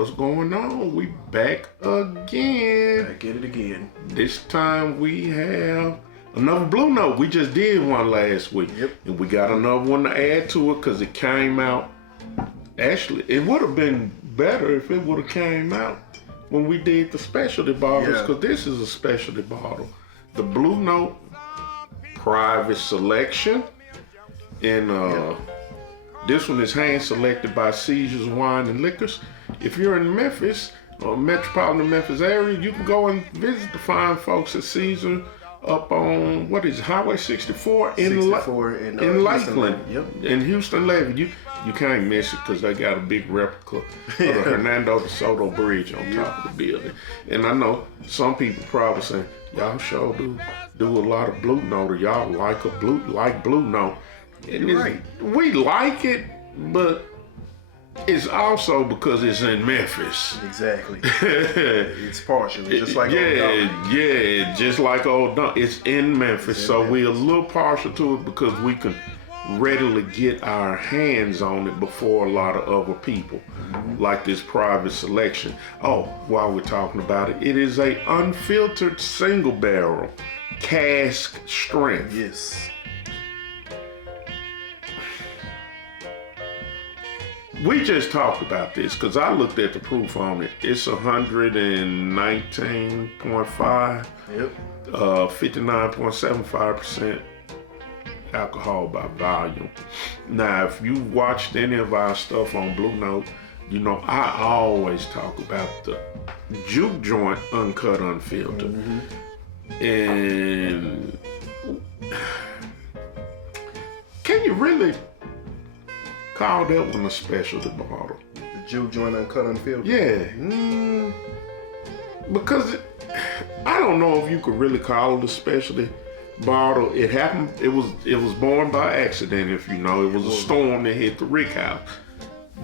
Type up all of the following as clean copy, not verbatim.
What's going on? We back again. Back at it again. This time we have another Blue Note. We just did one last week. Yep. And we got another one to add to it because it came out. Actually, it would have been better if it would have came out when we did the specialty bottles, because this is a specialty bottle. The Blue Note Private Selection. And this one is hand selected by Seizures Wine and Liquors. If you're in Memphis or metropolitan Memphis area, you can go and visit the fine folks at Caesar up on, what is it, Highway 64 in Lakeland. Yep. In Houston Levy. You can't miss it because they got a big replica of the Hernando de Soto Bridge on top of the building. And I know some people probably saying, y'all sure do a lot of Blue Note, or y'all like Blue Note. And You're right. We like it, but it's also because it's in Memphis. Exactly. It's partial. It's just like Old Dunk. Yeah, just like Old Dunk. It's in Memphis, we're a little partial to it because we can readily get our hands on it before a lot of other people, like this Private Selection. Oh, while we're talking about it, it is a unfiltered single barrel, cask strength. Yes. We just talked about this because I looked at the proof on it. It's 119.5. Yep. 59.75% alcohol by volume. Now, if you watched any of our stuff on Blue Note, you know I always talk about the juke joint uncut unfiltered. And can you really call that one a specialty bottle? The juke joint uncut unfiltered. Yeah. Because I don't know if you could really call it a specialty bottle. It happened. It was born by accident. If you know, it was a storm that hit the Rick House.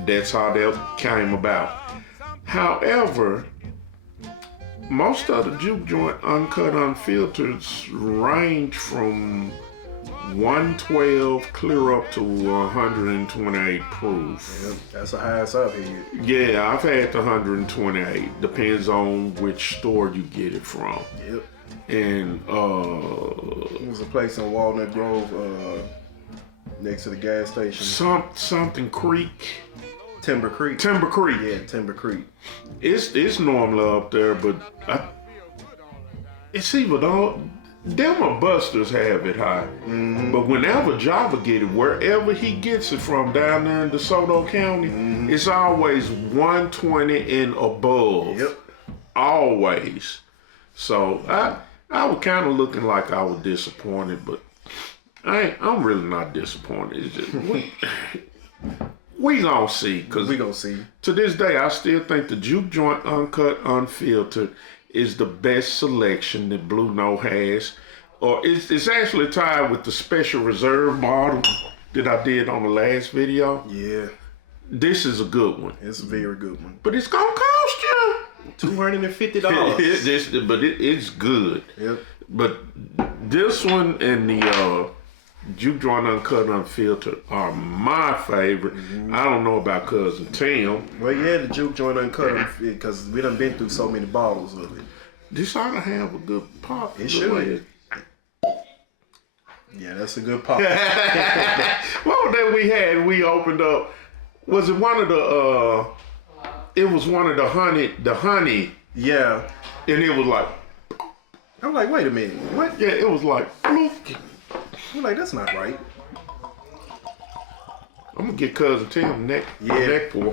That's how that came about. However, most of the juke joint uncut unfiltered range from 112 clear up to 128 proof. Yep. That's the highest I've had. Yeah, I've had the 128. Depends on which store you get it from. Yep. And it was a place in Walnut Grove, next to the gas station. Something Creek. Timber Creek. Timber Creek. Yeah, Timber Creek. It's normally up there, but it's either them or Buster's have it high. But whenever Java get it, wherever he gets it from down there in DeSoto County, it's always 120 and above. Yep. Always. So I was kind of looking like I was disappointed, but I'm really not disappointed. It's just, we gonna see. We gonna see. To this day, I still think the juke joint uncut unfiltered is the best selection that Blue Note has. Or it's actually tied with the special reserve bottle that I did on the last video. Yeah. This is a good one. It's a very good one. But it's gonna cost you $250. But it's good. Yep. But this one and the juke joint uncut unfiltered are my favorite. I don't know about Cousin Tim. Well, yeah, the juke joint uncut because we done been through so many bottles of it. This ought to have a good pop. It should. Yeah, that's a good pop. What was that we had? We opened up. Was it one of the? It was one of the honey. Yeah. And it was like. I'm like, wait a minute, what? Yeah, it was like. Bloop. I'm like, that's not right. I'm gonna get Cousin Tim neck pour.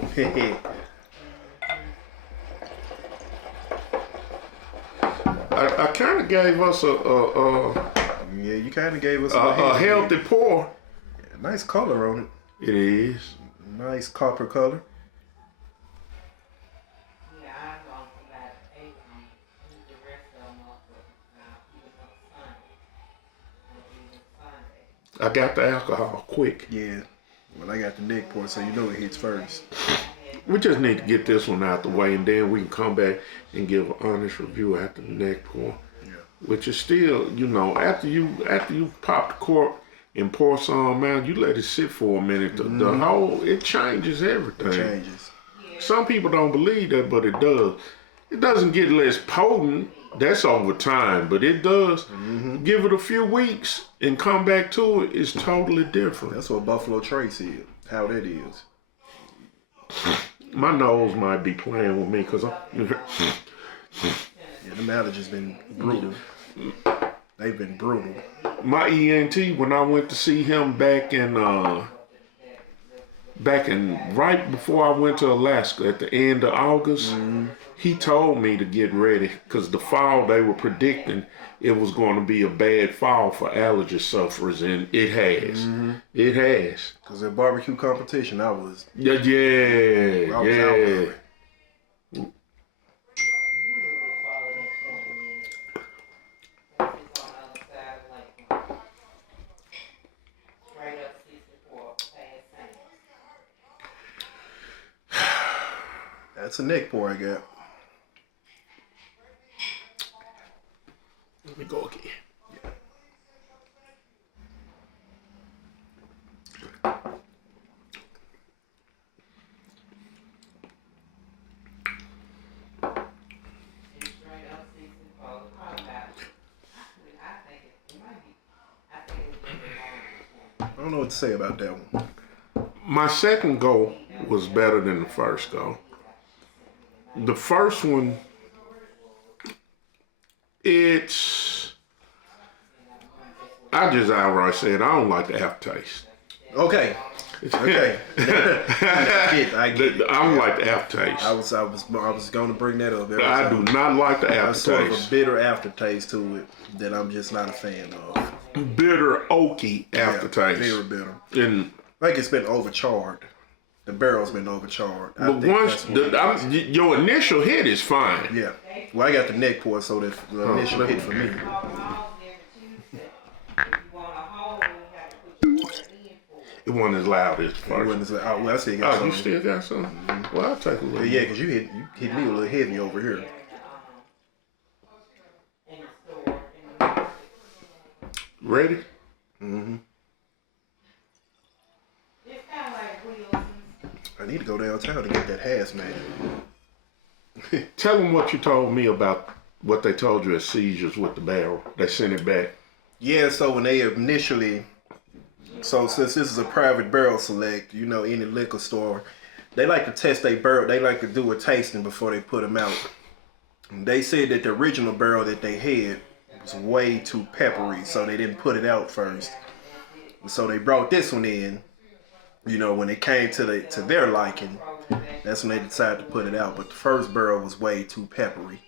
I kind of gave us yeah, you kind of gave us a healthy pour. Yeah, nice color on it. It is. Nice copper color. I got the alcohol quick. Yeah. Well, I got the neck pour, so you know it hits first. We just need to get this one out the way, and then we can come back and give an honest review after the neck pour. Yeah. Which is still, you know, after you pop the cork and pour some out, you let it sit for a minute. The whole, it changes everything. It changes. Some people don't believe that, but it does. It doesn't get less potent. That's over time, but it does. Give it a few weeks and come back to it. It's totally different. That's what Buffalo Trace is. How that is. My nose might be playing with me because Yeah, the allergies been brutal. They've been brutal. My ENT, when I went to see him back in right before I went to Alaska at the end of August, he told me to get ready because the fall they were predicting it was going to be a bad fall for allergy sufferers, and it has. It has. Because at barbecue competition, I was. Yeah. Out there. That's a neck pour I got. Let me go again. I don't know what to say about that one. My second go was better than the first go. The first one, I just outright said I don't like the aftertaste. Okay. I get it. I don't like the aftertaste. I was going to bring that up. I do not like the There's sort of a aftertaste. bitter aftertaste to it that I'm just not a fan of. Bitter, oaky aftertaste. Yeah, very bitter. And Like it's been overcharred. The barrel's been overcharred. but once your initial hit is fine. Yeah. Well, I got the neck pour, so the initial hit for me. It wasn't as loud as the It first. wasn't as like, oh, well, I still got Oh, you some. still got some? Well, I'll take a little. But yeah, because you hit me a little heavy over here. Ready? I need to go downtown to get that hazmat. Tell them what you told me about what they told you at seizures with the barrel. They sent it back. Yeah, so when they initially, so since this is a private barrel select, you know, any liquor store, they like to test their barrel. They like to do a tasting before they put them out. And they said that the original barrel that they had was way too peppery, so they didn't put it out first. And so they brought this one in. You know, when it came to their liking, that's when they decided to put it out. But the first barrel was way too peppery.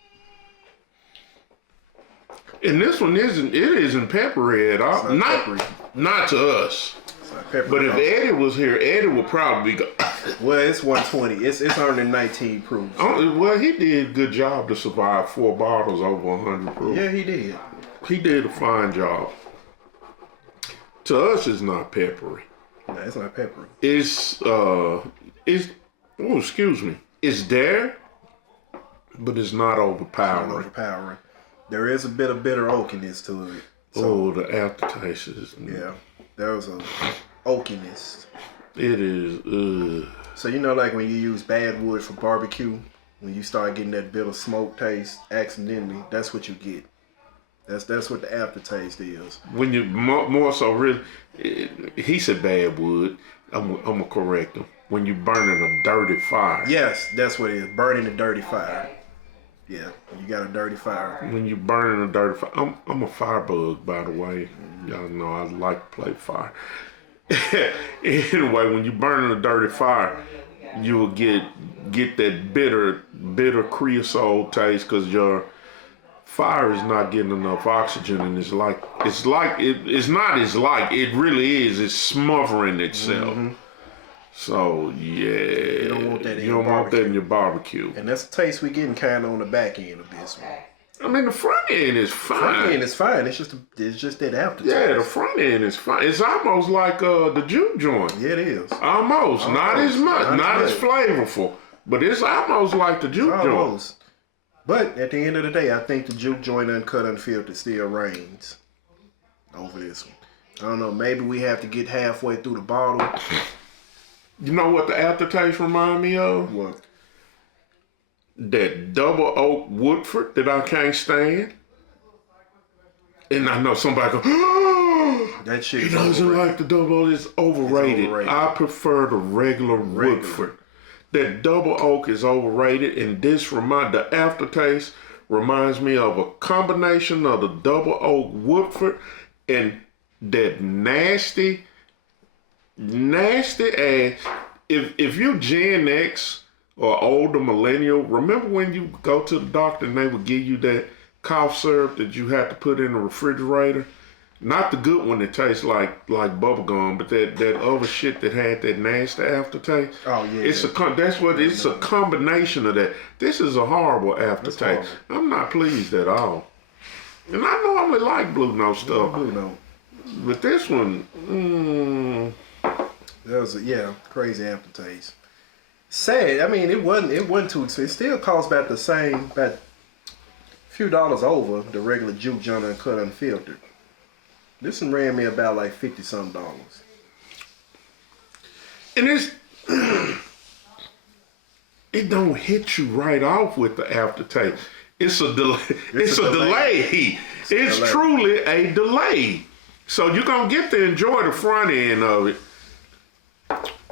And this one isn't peppery at all. Not to us. It's not peppery. But if Eddie was here, Eddie would probably go. Well, it's 120. It's 119 proof. Well, he did a good job to survive 4 bottles over 100 proof. Yeah, he did. He did a fine job. To us, it's not peppery. No, it's not peppery. It's excuse me. It's there, but it's not overpowering. It's not overpowering. There is a bit of bitter oakiness to it. So, the aftertaste is. Yeah, there was a oakiness. It is. So you know, like when you use bad wood for barbecue, when you start getting that bitter smoke taste accidentally, that's what you get. That's what the aftertaste is. When you more so really, he said bad wood. I'm gonna correct him. When you burning a dirty fire. Yes, that's what it is. Burning a dirty fire. Yeah, you got a dirty fire. When you burning a dirty fire, I'm a firebug, by the way. Y'all know I like to play fire. Anyway, when you burning a dirty fire, you will get that bitter creosote taste because your fire is not getting enough oxygen, and it really is. It's smothering itself. So yeah, you don't want that in your barbecue. And that's the taste we getting kind of on the back end of this one. I mean, the front end is fine. Front end is fine. It's just that aftertaste. Yeah, the front end is fine. It's almost like the juke joint. Yeah, it is. Almost. Not as much. Not as flavorful. But it's almost like the juke joint. Almost. But at the end of the day, I think the juke joint uncut unfiltered still reigns over this one. I don't know. Maybe we have to get halfway through the bottle. You know what the aftertaste remind me of? What? that double oak Woodford that I can't stand. And I know somebody go, oh, that shit. He doesn't like the double oak. It's overrated. I prefer the regular Woodford. That double oak is overrated, and the aftertaste reminds me of a combination of the double oak Woodford and that nasty ass. If you Gen X or older millennial, remember when you go to the doctor and they would give you that cough syrup that you had to put in the refrigerator? Not the good one that tastes like bubble gum, but that other shit that had that nasty aftertaste. Oh yeah. It's a combination of that. This is a horrible aftertaste. I'm not pleased at all. And I normally like Blue Note stuff. Blue Note. But this one, that was crazy aftertaste. Sad. I mean, it wasn't too expensive. It still cost about the same, about a few dollars over the regular juke joint uncut unfiltered. This one ran me about like $50-something. And it don't hit you right off with the aftertaste. It's a delay. It's a delay. It's truly a delay. So you're gonna get to enjoy the front end of it,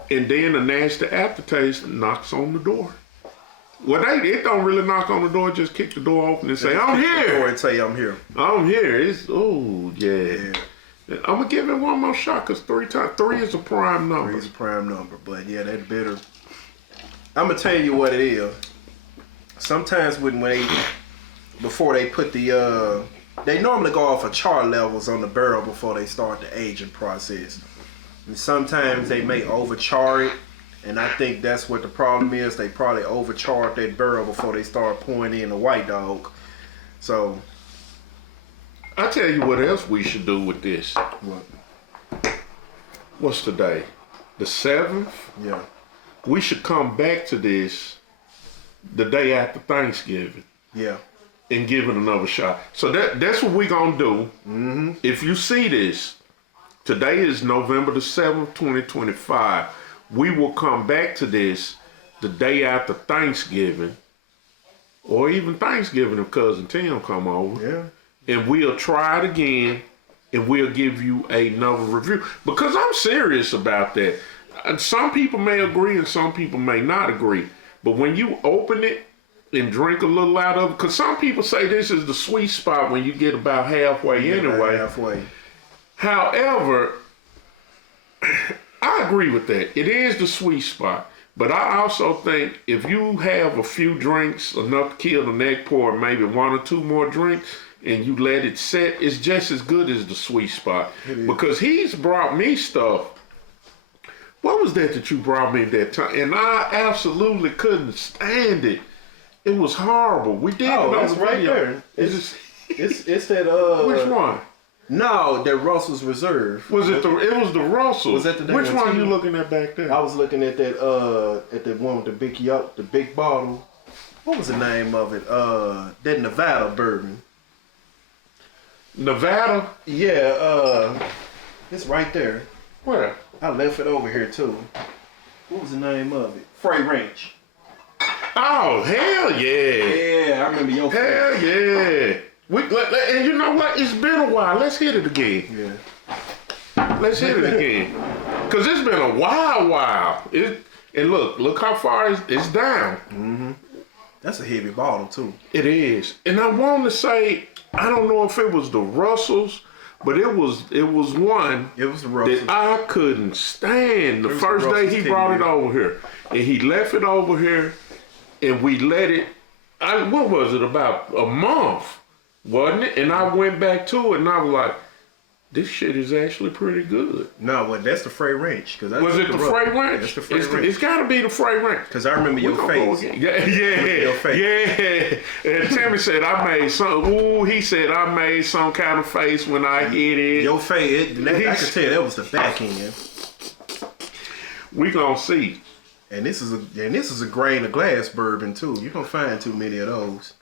and then the nasty aftertaste knocks on the door. Well, it don't really knock on the door. Just kick the door open and say, "I'm here." The door and say, "I'm here." I'm here. It's yeah. I'm gonna give it one more shot because 3 is a prime number. 3 is a prime number, but yeah, that's better. I'm gonna tell you what it is. Sometimes before they put they normally go off of char levels on the barrel before they start the aging process. And sometimes they may overchar it, and I think that's what the problem is. They probably overcharred that barrel before they start pouring in the white dog. So I tell you what else we should do with this. What? What's today? The 7th? Yeah. We should come back to this the day after Thanksgiving. Yeah. And give it another shot. So that's what we're gonna do. Mm-hmm. If you see this, today is November the 7th, 2025. We will come back to this the day after Thanksgiving, or even Thanksgiving if Cousin Tim come over. Yeah. And we'll try it again, and we'll give you another review. Because I'm serious about that. Some people may agree and some people may not agree. But when you open it and drink a little out of it, because some people say this is the sweet spot when you get about halfway anyway. Halfway. However, I agree with that. It is the sweet spot. But I also think if you have a few drinks, enough to kill the neck pour, maybe 1 or 2 more drinks, and you let it set, it's just as good as the sweet spot. Because he's brought me stuff. What was that you brought me that time? And I absolutely couldn't stand it. It was horrible. We did it on that's the right video. there. It's that Which one? No, that Russell's Reserve. Was it was the Russell. Was that the Which one are you looking at back there? I was looking at that one with the big bottle. What was the name of it? That Nevada bourbon. Nevada? Yeah, it's right there. Where? I left it over here too. What was the name of it? Fray Ranch. Oh, hell yeah. Yeah, I remember your Hell yeah. And you know what? It's been a while. Let's hit it again. Yeah. Let's hit it again. Because it's been a while. And look how far it's down. Mm-hmm. That's a heavy bottle too. It is. And I want to say, I don't know if it was the Russells, but it was one It was the Russells that I couldn't stand the first day he brought it over here. And he left it over here, and we let it, what was it, about a month, wasn't it? And I went back to it, and I was like, this shit is actually pretty good. No, well, that's the Fray Ranch. Was it the Fray Ranch? That's the Fray Ranch. It's got to be the Fray Ranch. Because I remember your face. Yeah. And Timmy said I made some. Ooh, he said I made some kind of face when I hit it. Your face. I could tell that was the back end. We gonna see. And this is a grain of glass bourbon too. You don't find too many of those.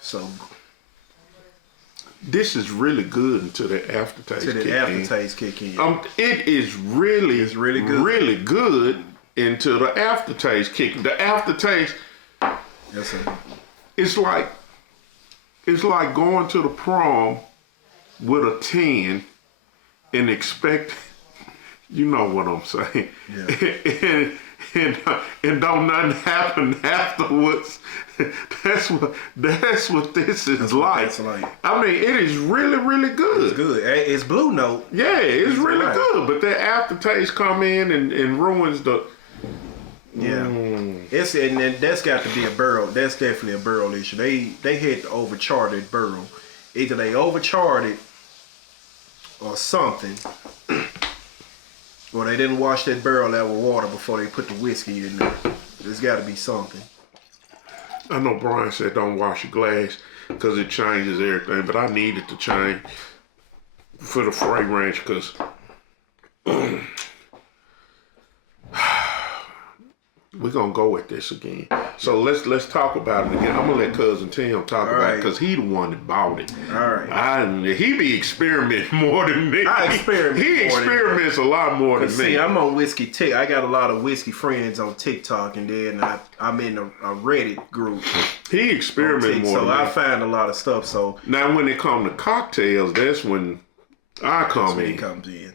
So this is really good until the aftertaste kick in. It is really, it's really good. Really good until the aftertaste kick in. The aftertaste, yes, sir. It's like going to the prom with a 10 and expect, you know what I'm saying, yeah. and don't nothing happen afterwards. That's what this is like. I mean, it is really, really good. It's good. It's Blue Note. Yeah, it's really good. But that aftertaste come in and ruins the. Yeah, it's and that's got to be a barrel. That's definitely a barrel issue. They had to overchar that barrel. Either they overcharred it or something, or they didn't wash that barrel out with water before they put the whiskey in there. There's got to be something. I know Brian said don't wash your glass because it changes everything, but I needed to change for the Fray Ranch because we're gonna go at this again. So let's talk about it again. I'm gonna let Cousin Tim talk about it because he the one that bought it. All right. He be experimenting more than me. He experiments a lot more than me. See, I'm on whiskey TikTok. I got a lot of whiskey friends on TikTok, and then I'm in a Reddit group. He experiments more. So I find a lot of stuff. So now when it comes to cocktails, that's when I come in. He comes in.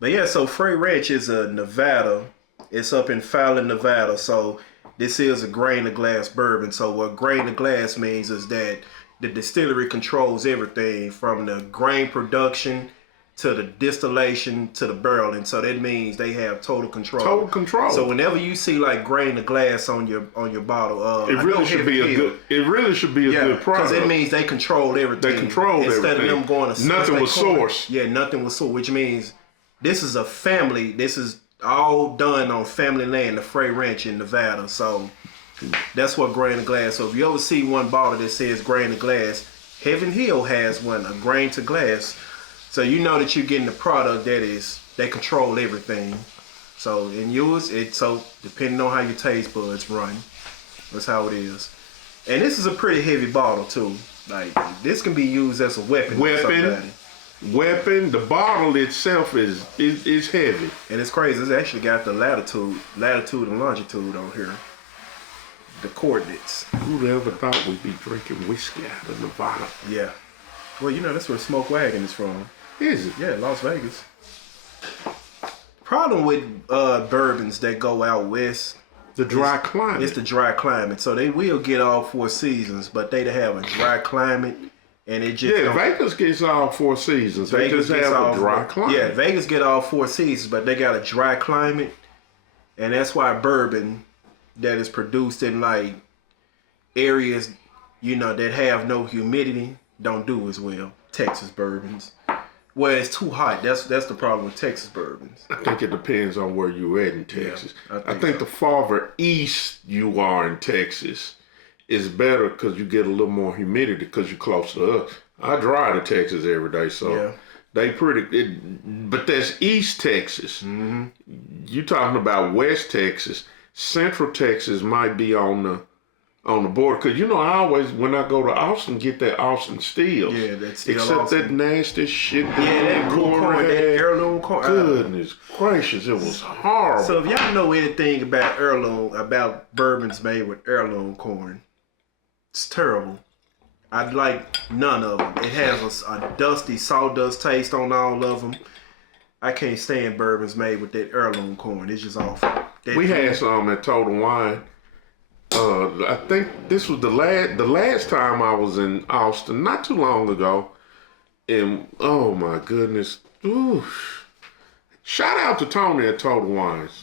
But yeah, so Fray Ranch is a Nevada. It's up in Fallon, Nevada. So this is a grain of glass bourbon. So what grain of glass means is that the distillery controls everything from the grain production to the distillation to the barreling. So that means they have total control. Total control. So whenever you see like grain of glass on your bottle, it really should be a good product. Because it means they control everything. They control everything. Instead of them going to nothing was sourced. Yeah, nothing was sourced, which means this is a family. This is all done on family land, the Fray Ranch in Nevada. So that's what grain of glass. So if you ever see one bottle that says grain of glass, Heaven Hill has one, a grain to glass. So you know that you're getting a product that is, they control everything. So in yours, so depending on how your taste buds run, that's how it is. And this is a pretty heavy bottle too. Like this can be used as a weapon. Weapon. The bottle itself is heavy, and it's crazy. It's actually got the latitude and longitude on here. The coordinates. Who'd ever thought we'd be drinking whiskey out of Nevada? Yeah. Well, you know that's where Smoke Wagon is from. Is it? Yeah, Las Vegas. Problem with bourbons that go out west. The dry climate. It's the dry climate. So they will get all 4 seasons, but they have a dry climate. And it just Vegas gets all 4 seasons. Vegas have a dry climate. Yeah, Vegas get all 4 seasons, but they got a dry climate, and that's why bourbon that is produced in like areas, you know, that have no humidity don't do as well. Texas bourbons, where it's too hot. That's the problem with Texas bourbons. I think it depends on where you're at in Texas. Yeah, I think the farther east you are in Texas, it's better because you get a little more humidity because you're close to us. I drive to Texas every day, so they but that's East Texas. Mm-hmm. You talking about West Texas. Central Texas might be on the border because you know I always when I go to Austin get that Austin Steel. Yeah, that's Steel except Austin. That nasty shit. That corn, that heirloom corn. Goodness gracious, it was horrible. So if y'all know anything about bourbons made with heirloom corn. It's terrible. I'd like none of them. It has a dusty sawdust taste on all of them. I can't stand bourbons made with that heirloom corn. It's just awful. We had some at Total Wine. I think this was the last time I was in Austin, not too long ago. And oh my goodness. Ooh. Shout out to Tony at Total Wines.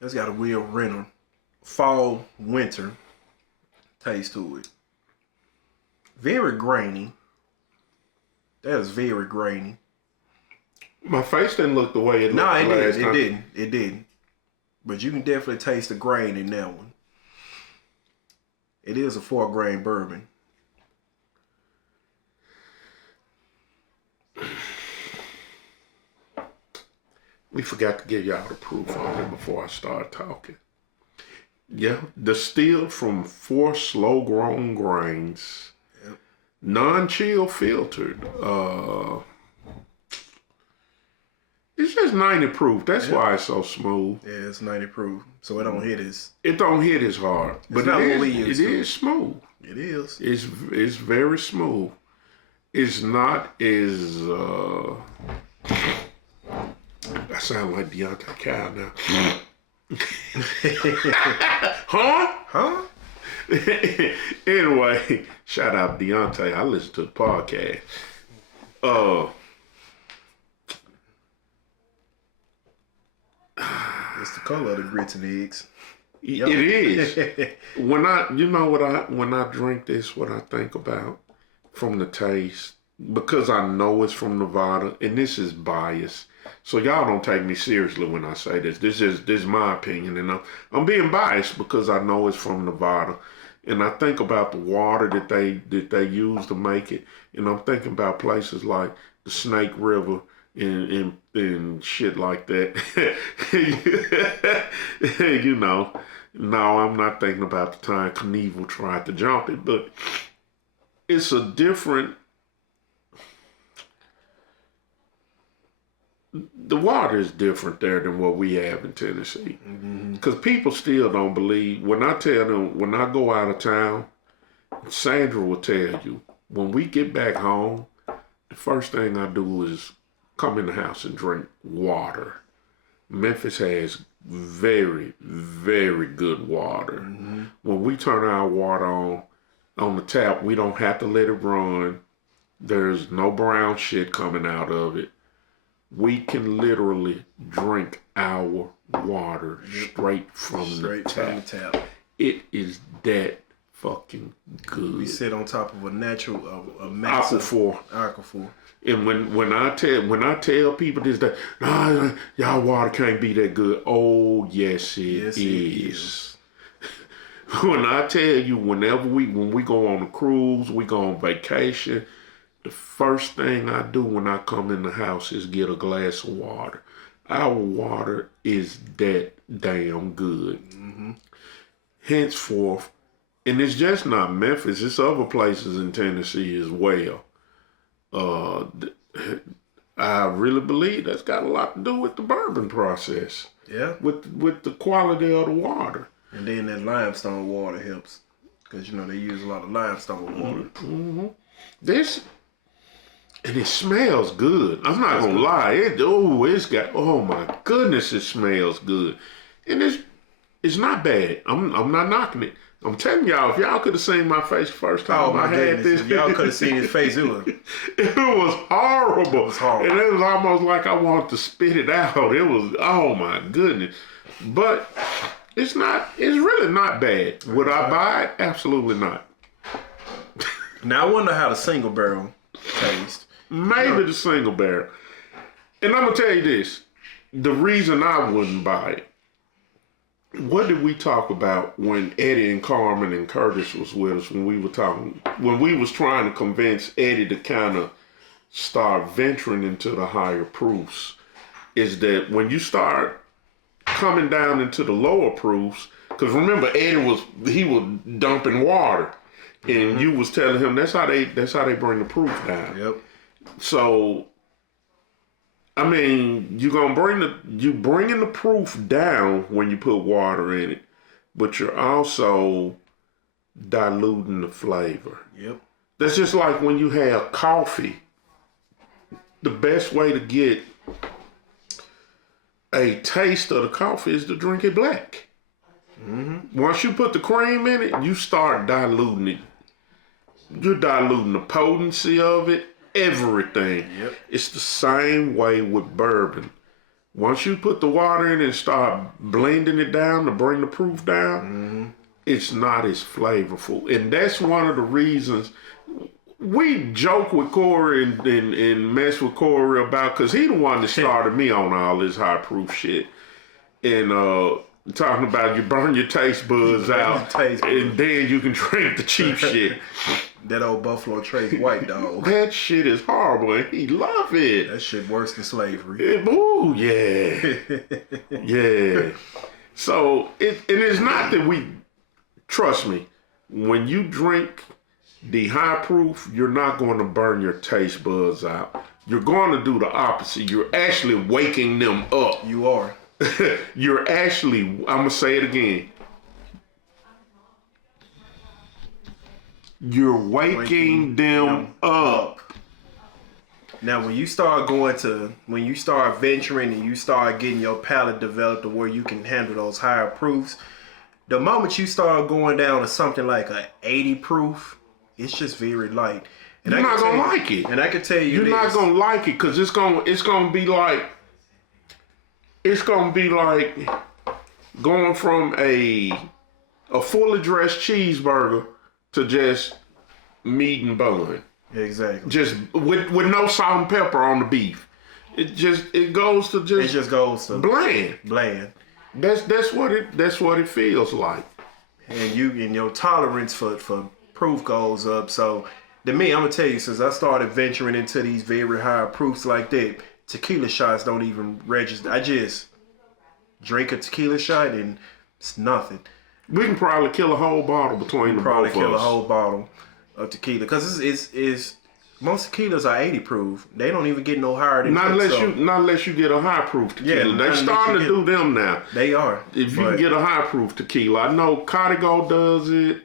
It's got a real fall, winter taste to it. Very grainy. That is very grainy. My face didn't look the way it looked. No, it didn't. But you can definitely taste the grain in that one. It is a 4-grain bourbon. We forgot to give y'all the proof on it before I start talking. Yeah, distilled from 4 slow-grown grains, non-chill filtered. It's just 90 proof. That's why it's so smooth. Yeah, it's 90 proof, so it don't hit as. It don't hit as hard, but it is smooth. It is. It's very smooth. It's not as. I sound like Deontay Cow now. Huh? Anyway, shout out Deontay. I listen to the podcast. It's the color of the grits and eggs. Yep. It is. When I drink this, what I think about from the taste, because I know it's from Nevada, and this is biased. So y'all don't take me seriously when I say this. This is my opinion, and I'm being biased because I know it's from Nevada, and I think about the water that they use to make it, and I'm thinking about places like the Snake River and shit like that. No, I'm not thinking about the time Knievel tried to jump it, but it's a different. The water is different there than what we have in Tennessee. Because people still don't believe. When I tell them, when I go out of town, Sandra will tell you, when we get back home, the first thing I do is come in the house and drink water. Memphis has very, very good water. When we turn our water on the tap, we don't have to let it run. There's no brown shit coming out of it. We can literally drink our water straight from the tap. It is that fucking good. We sit on top of a natural aquifer. And when I tell people this, that y'all water can't be that good. Oh yes, it is. When I tell you, when we go on a cruise, we go on vacation, the first thing I do when I come in the house is get a glass of water. Our water is that damn good. Henceforth, and it's just not Memphis, it's other places in Tennessee as well. I really believe that's got a lot to do with the bourbon process. Yeah. With the quality of the water. And then that limestone water helps. Because, they use a lot of limestone water. And it smells good. I'm not gonna lie. Oh my goodness, it smells good. And it's not bad. I'm not knocking it. I'm telling y'all, if y'all could have seen my face first time I had this. If y'all could have seen his face, it was horrible. It was horrible. And it was almost like I wanted to spit it out. It was, oh my goodness. But it's really not bad. Would I buy it? Absolutely not. Now I wonder how the single barrel tastes. Maybe the single barrel. And I'm gonna tell you this. The reason I wouldn't buy it. What did we talk about when Eddie and Carmen and Curtis was with us when we was trying to convince Eddie to kind of start venturing into the higher proofs, is that when you start coming down into the lower proofs, because remember Eddie was dumping water, and you was telling him that's how they bring the proof down. Yep. So, I mean, you bringing the proof down when you put water in it, but you're also diluting the flavor. Yep. That's just like when you have coffee. The best way to get a taste of the coffee is to drink it black. Once you put the cream in it, you start diluting it. You're diluting the potency of it. Everything. Yep. It's the same way with bourbon. Once you put the water in and start blending it down to bring the proof down, it's not as flavorful. And that's one of the reasons we joke with Corey and mess with Corey about, because he the one that started me on all this high proof shit. And Talking about you burn your taste buds out, and then you can drink the cheap shit. That old Buffalo Trace white dog. That shit is horrible, and he love it. That shit worse than slavery. Ooh, yeah. Yeah. So, it's not that we, trust me, when you drink the high proof, you're not going to burn your taste buds out. You're going to do the opposite. You're actually waking them up. You are. You're actually, I'm going to say it again. You're waking them up. Now, when you start venturing and you start getting your palate developed to where you can handle those higher proofs, the moment you start going down to something like a 80 proof, it's just very light. And you're not gonna like it. And I can tell you, you're not gonna like it because it's gonna be like going from a fully dressed cheeseburger to just meat and bun. Exactly. Just with no salt and pepper on the beef. It goes to bland. Bland. That's what it feels like. And your tolerance for proof goes up. So to me, I'm gonna tell you, since I started venturing into these very high proofs like that, tequila shots don't even register. I just drink a tequila shot and it's nothing. We can probably kill a whole bottle between the both of us. Probably kill a whole bottle of tequila because it's most tequilas are 80 proof. They don't even get no higher than not unless you get a high proof tequila. They're starting to do them now. They are. If you can get a high proof tequila, I know Código does it.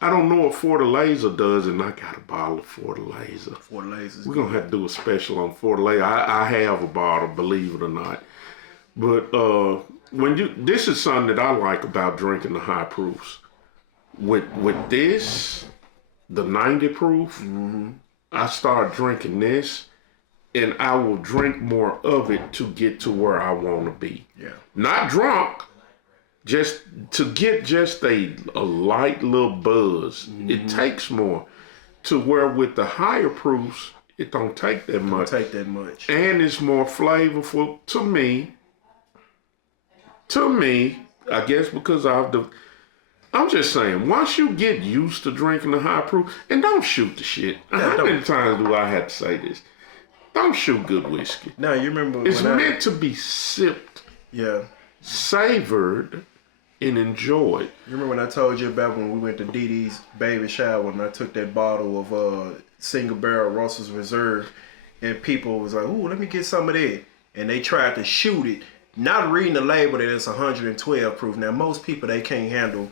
I don't know if Fortaleza does it, and I got a bottle of Fortaleza. Fortaleza's We're gonna have to do a special on Fortaleza. I have a bottle, believe it or not. But this is something that I like about drinking the high proofs. With this, the 90 proof, I start drinking this, and I will drink more of it to get to where I want to be. Yeah. Not drunk, just to get a light little buzz. It takes more to where with the higher proofs, it don't take that much. And it's more flavorful to me. I guess because I'm just saying, once you get used to drinking the high proof, and don't shoot the shit. How many times do I have to say this? Don't shoot good whiskey. Now, you remember it's meant to be sipped, savored, and enjoyed. You remember when I told you about when we went to Dee Dee's baby shower and I took that bottle of single barrel Russell's Reserve, and people was like, "Ooh, let me get some of that," and they tried to shoot it, not reading the label that it's 112 proof. Now, most people, they can't handle.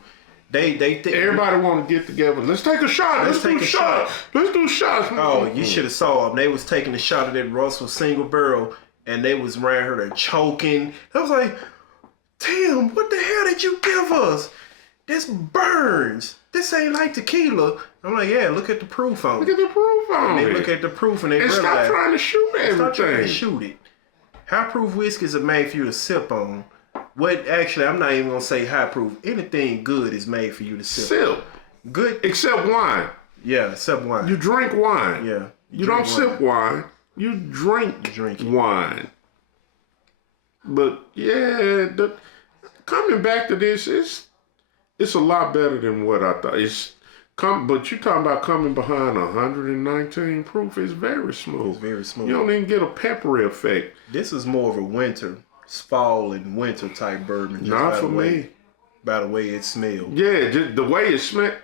They think everybody want to get together. Let's take a shot. Let's do a shot. Let's do shots. Oh, you should have saw them. They was taking a shot of that Russell single barrel, and they was around her there choking. I was like, "Tim, what the hell did you give us? This burns. This ain't like tequila." I'm like, "Yeah, look at the proof on it. Look at the proof on it." They look at the proof and they realize. Stop trying to shoot everything. Stop trying to shoot it. High proof whiskeys are made for you to sip on. Actually, I'm not even gonna say high proof. Anything good is made for you to sip. Good, except wine. Yeah, except wine. You drink wine. Yeah. You don't sip wine. You drink wine. But yeah, coming back to this, it's a lot better than what I thought. But you talking about coming behind 119 proof? It's very smooth. It's very smooth. You don't even get a peppery effect. This is more of a fall and winter type bourbon. Not for me. By the way it smells. Yeah, just the way it smells.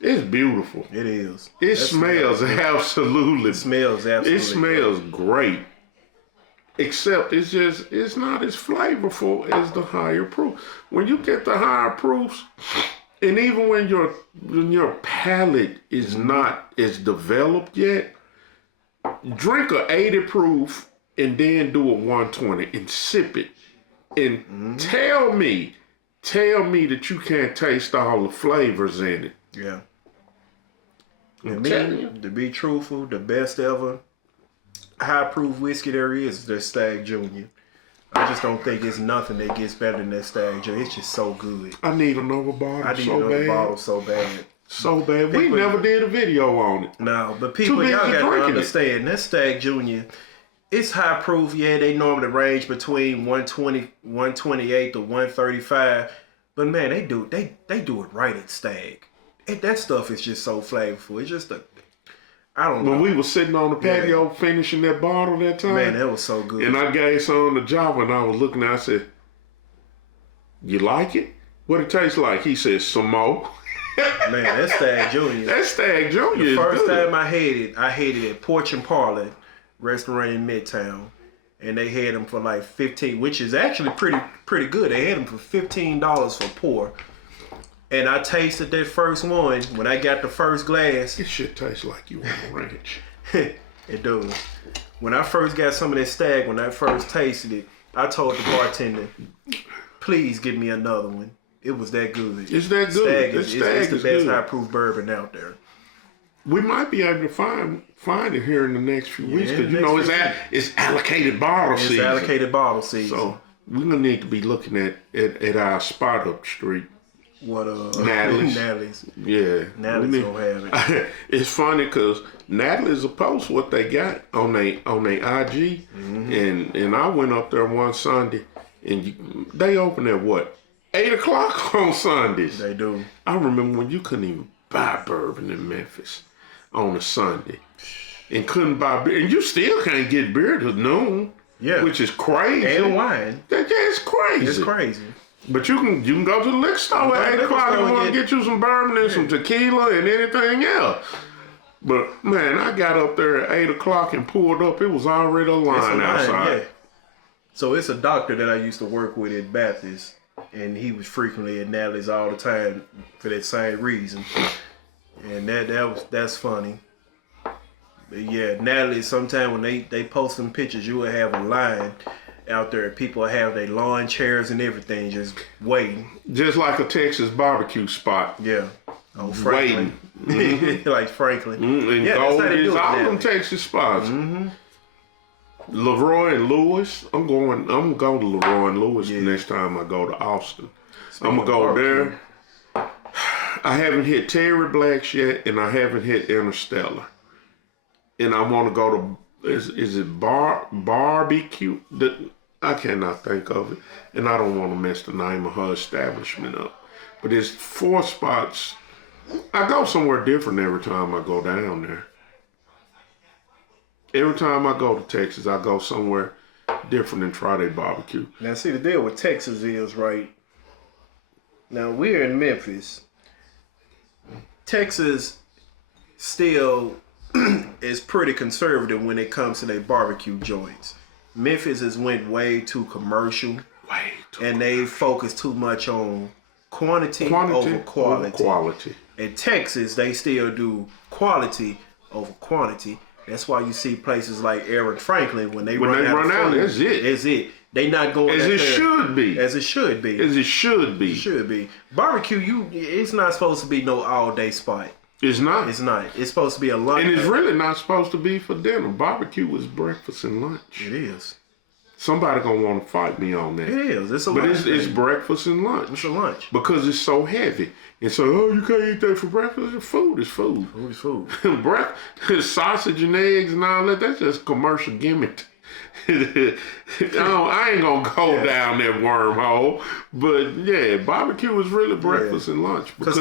It's beautiful. It is. It smells absolutely. It smells absolutely. It smells great. Except it's not as flavorful as the higher proof. When you get the higher proofs, and even when your palate is not as developed yet, drink a 80 proof and then do a 120 and sip it. And tell me that you can't taste all the flavors in it. Yeah. To be truthful, the best ever high proof whiskey there is the Stag Junior. I just don't think it's nothing that gets better than that Stag Junior. It's just so good. I need another bottle. I need another bottle so bad. So bad. We never did a video on it. No, but people, y'all got to understand that Stag Junior It's high proof. Yeah, they normally range between 128 to 135. But man, they do it right at Stag. That stuff is just so flavorful. It's just I don't know. When we were sitting on the patio finishing that bottle that time. Man, that was so good. And I gave some to Java and I was looking at it, I said, you like it? What it tastes like? He said, some more. Man, that's Stag Junior. That's Stag Junior. The first time I had it at Porch and Parlor restaurant in Midtown. And they had them for like $15, which is actually pretty good. They had them for $15 for pour. And I tasted that first one when I got the first glass. This shit tastes like you on a ranch. It does. When I first got some of that Stag, when I first tasted it, I told the bartender, please give me another one. It was that good. It's that good. Stag it's the best high proof bourbon out there. We might be able to find it here in the next few weeks because you know it's allocated bottle season. It's allocated bottle season. So we're gonna need to be looking at our spot up the street. What Natalie's. Yeah. Natalie's gonna have it. It's funny because Natalie's will post what they got on they IG, and I went up there one Sunday, and they open at what 8 o'clock on Sundays. They do. I remember when you couldn't even buy bourbon in Memphis on a Sunday, and couldn't buy beer, and you still can't get beer till noon. Yeah, which is crazy. And wine. That's crazy. It's crazy. But you can go to the liquor store at 8 o'clock and want to get you some bourbon and some tequila and anything else. But man, I got up there at 8 o'clock and pulled up. It was already a line outside. Yeah. So it's a doctor that I used to work with at Baptist, and he was frequently at Natalie's all the time for that same reason. And that's funny. But yeah, Natalie, sometime when they post some pictures, you will have a line out there. People have their lawn chairs and everything just waiting. Just like a Texas barbecue spot. Yeah. Oh, Franklin. Waiting. Like Franklin. And Gold is all them Texas spots. Leroy and Lewis. I'm gonna go to Leroy and Lewis the next time I go to Austin. I'm gonna go there. I haven't hit Terry Black's yet, and I haven't hit Interstellar. And I want to go to is it barbecue? I cannot think of it, and I don't want to mess the name of her establishment up. But it's 4 spots. I go somewhere different every time I go down there. Every time I go to Texas, I go somewhere different and try their barbecue. Now, see, the deal with Texas is, right, now we're in Memphis. Texas still is pretty conservative when it comes to their barbecue joints. Memphis has went way too commercial. And they focus too much on quantity over quality. In Texas, they still do quality over quantity. That's why you see places like Eric Franklin when they run out. That's it. That's it. They not going as it should be. As it should be. As it should be. It should be. Barbecue, it's not supposed to be no all day spot. It's not. It's not. It's supposed to be a lunch. And it's really not supposed to be for dinner. Barbecue is breakfast and lunch. It is. Somebody gonna want to fight me on that. It is. It's a lunch. But it's breakfast and lunch. It's a lunch. Because it's so heavy. And so, you can't eat that for breakfast. Food is food. Food is food. Breakfast, sausage and eggs and all that, that's just commercial gimmick. I ain't gonna go down that wormhole. But yeah, barbecue is really breakfast and lunch. Because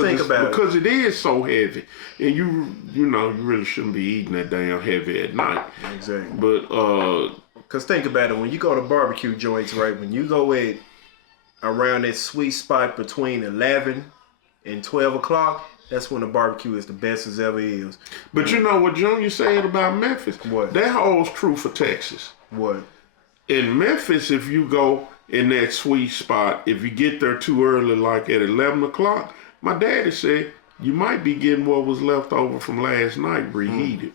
it is so heavy. And you really shouldn't be eating that damn heavy at night. Exactly. But because think about it, when you go to barbecue joints, right, when you go at around that sweet spot between 11 and 12 o'clock, that's when the barbecue is the best as ever is. But you know what Junior said about Memphis? What? That holds true for Texas. What? In Memphis, if you go in that sweet spot, if you get there too early, like at 11 o'clock, my daddy said you might be getting what was left over from last night reheated.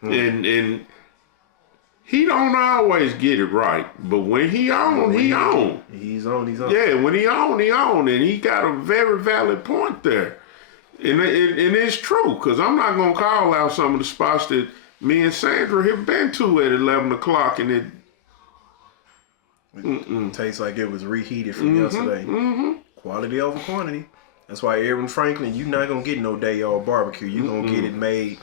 And he don't always get it right, but when he on, he on. He's on. Yeah, when he on, and he got a very valid point there. And it's true, because I'm not going to call out some of the spots that me and Sandra have been to at 11 o'clock, and it tastes like it was reheated from yesterday. Quality over quantity. That's why Aaron Franklin, you're not going to get no day old barbecue. You're going to get it made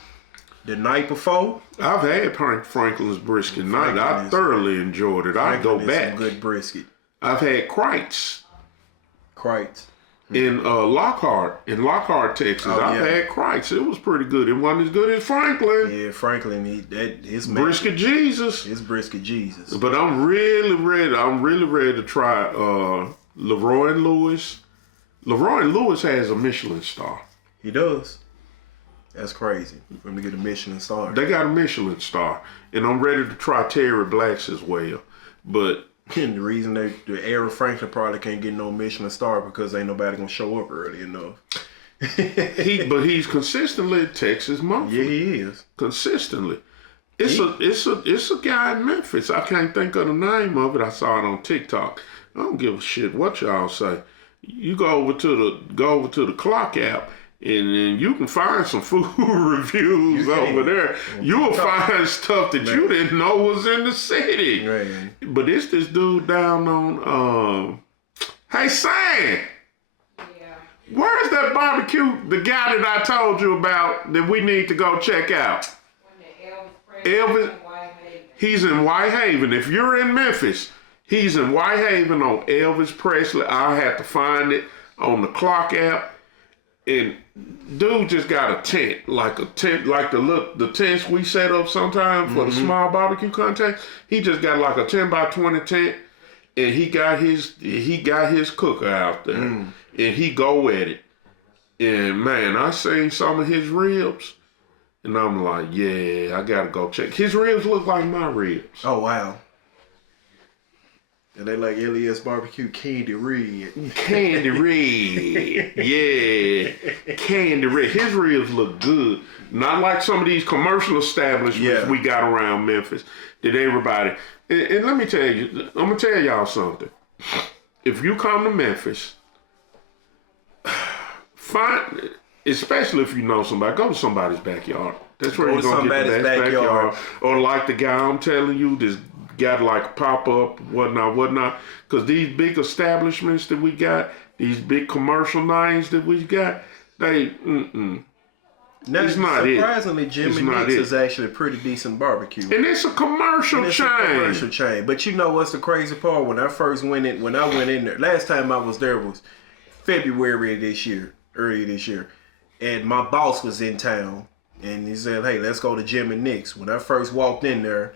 The night before. I've had Franklin's brisket night. I thoroughly enjoyed it. I'd go back. Some good brisket. I've had Crites. Crites. In Lockhart, Texas. I've had Crites. It was pretty good. It wasn't as good as Franklin. Yeah, Franklin, his brisket Jesus. His brisket Jesus. But I'm really ready to try Leroy and Lewis. Leroy and Lewis has a Michelin star. He does. That's crazy for him to get a Michelin star. They got a Michelin star, and I'm ready to try Terry Black's as well. But and the reason the Aaron Franklin probably can't get no Michelin star because ain't nobody gonna show up early enough. But he's consistently a Texas muffin. Yeah, he is consistently. It's a guy in Memphis. I can't think of the name of it. I saw it on TikTok. I don't give a shit what y'all say. You go over to the Clock app. And then you can find some food reviews over there. You'll find stuff that you didn't know was in the city. Right. But it's this dude down on, hey, Sam. Yeah. Where's that barbecue, the guy that I told you about that we need to go check out? Elvis, he's in Whitehaven. If you're in Memphis, he's in Whitehaven on Elvis Presley. I'll have to find it on the Clock app. And dude just got a tent, like the tents we set up sometimes for the small barbecue contest. He just got like a 10 by 20 tent, and he got his cooker out there, and he go at it. And man, I seen some of his ribs, and I'm like, yeah, I gotta go check. His ribs look like my ribs. Oh wow. And they like LES Barbecue Candy Red. Candy Red. Yeah. Candy Red. His ribs look good. Not like some of these commercial establishments we got around Memphis that everybody. And let me tell you, I'm going to tell y'all something. If you come to Memphis, especially if you know somebody, go to somebody's backyard. That's where you're going to get the best backyard. Or like the guy I'm telling you, this got like pop up, whatnot. Because these big establishments that we got, these big commercial names that we got, they, Now, it's not surprisingly, Jimmy Nick's is actually a pretty decent barbecue. And it's a commercial chain. But you know what's the crazy part? When I went in there, last time I was there was February earlier this year. And my boss was in town. And he said, hey, let's go to Jimmy Nick's. When I first walked in there,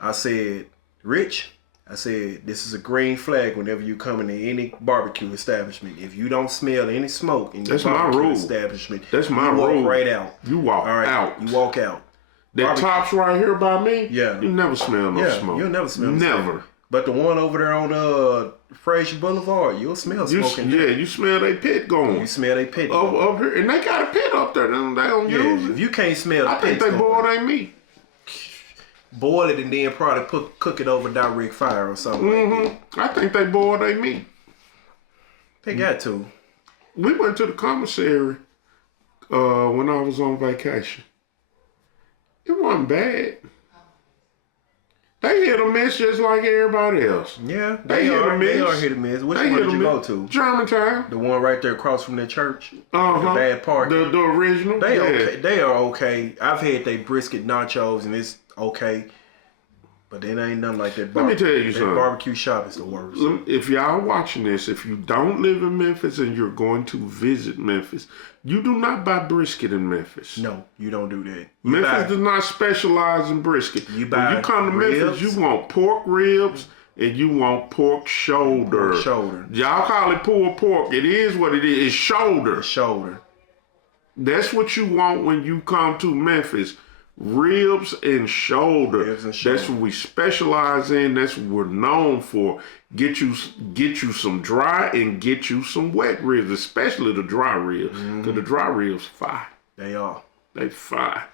I said, Rich, this is a green flag whenever you come into any barbecue establishment. If you don't smell any smoke in your barbecue establishment, that's my rule. You walk right out. You walk out. You walk out. That top's right here by me, you never smell no smoke. You'll never smell Never. Smoke. But the one over there on Fraser Boulevard, you'll smell smoke in there. Yeah, you smell they pit going. You smell they pit over here. And they got a pit up there. They don't use it. If you can't smell the I think they boil their meat. Boil it and then probably cook it over direct fire or something like that. I think they boil their meat. They got to. We went to the commissary when I was on vacation. It wasn't bad. They hit or miss just like everybody else. Yeah, they are hit or miss. Which one did you go to? Germantown. The one right there across from the church. The bad part. The original. They are okay. I've had they brisket nachos and it's okay. But it ain't nothing like that. Let me tell you something. Barbecue shop is the worst. If y'all watching this, if you don't live in Memphis and you're going to visit Memphis, you do not buy brisket in Memphis. No, you don't do that. Memphis does not specialize in brisket. When you come to Memphis, you want pork ribs and you want pork shoulder. Y'all call it pulled pork. It is what it is. It's shoulder. Shoulder. That's what you want when you come to Memphis. Ribs and shoulder. That's what we specialize in. That's what we're known for. Get you some dry and get you some wet ribs, especially the dry ribs. Because the dry ribs fire. They are. They fire.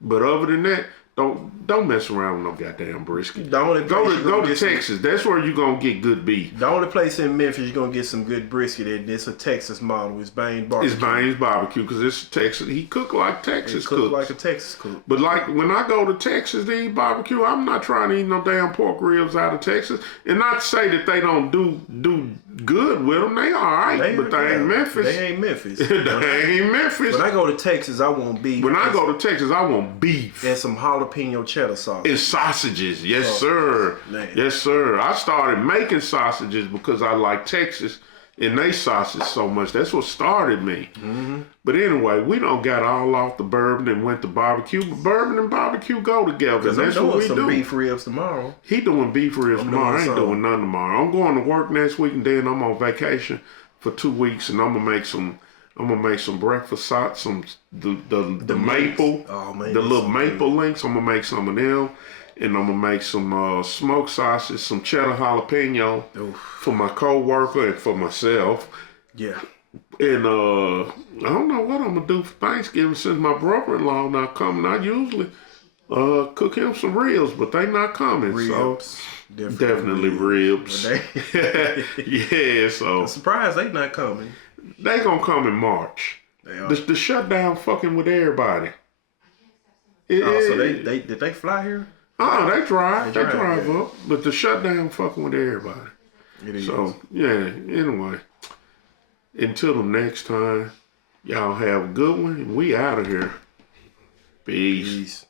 But other than that, don't mess around with no goddamn brisket. Go to Texas. That's where you're gonna get good beef. The only place in Memphis you're gonna get some good brisket and it's a Texas model. It's Baines Barbecue. It's Baines Barbecue because it's Texas. He cook like Texas cooks. Cook like a Texas cook. But like when I go to Texas to eat barbecue, I'm not trying to eat no damn pork ribs out of Texas. And not to say that they don't do good with them. They all right, but they ain't Memphis. They ain't Memphis. They ain't Memphis. When I go to Texas, I want beef. When I go to Texas, I want beef. And some jalapeno cheddar sauce. And sausages. Yes, sir. Man. Yes, sir. I started making sausages because I like Texas and they sausage so much. That's what started me. Mm-hmm. But anyway, we don't got all off the bourbon and went to barbecue. But bourbon and barbecue go together. That's what we do. Beef ribs tomorrow. He doing beef ribs tomorrow. I ain't doing none tomorrow. I'm going to work next week and then I'm on vacation for 2 weeks and I'm gonna make some breakfast sauce, the maple, the little maple links. I'm gonna make some of them. And I'm gonna make some smoked sausage, some cheddar jalapeno for my co-worker and for myself. Yeah. And I don't know what I'm gonna do for Thanksgiving since my brother-in-law not coming. I usually cook him some ribs, but they not coming. Ribs. So definitely ribs. Yeah. So I'm surprised they not coming. They gonna come in March. They are. The shutdown fucking with everybody. So did they fly here? Oh, they drive up, but the shutdown fucking with everybody. It is. So, yeah, anyway. Until the next time, y'all have a good one, and we out of here. Peace.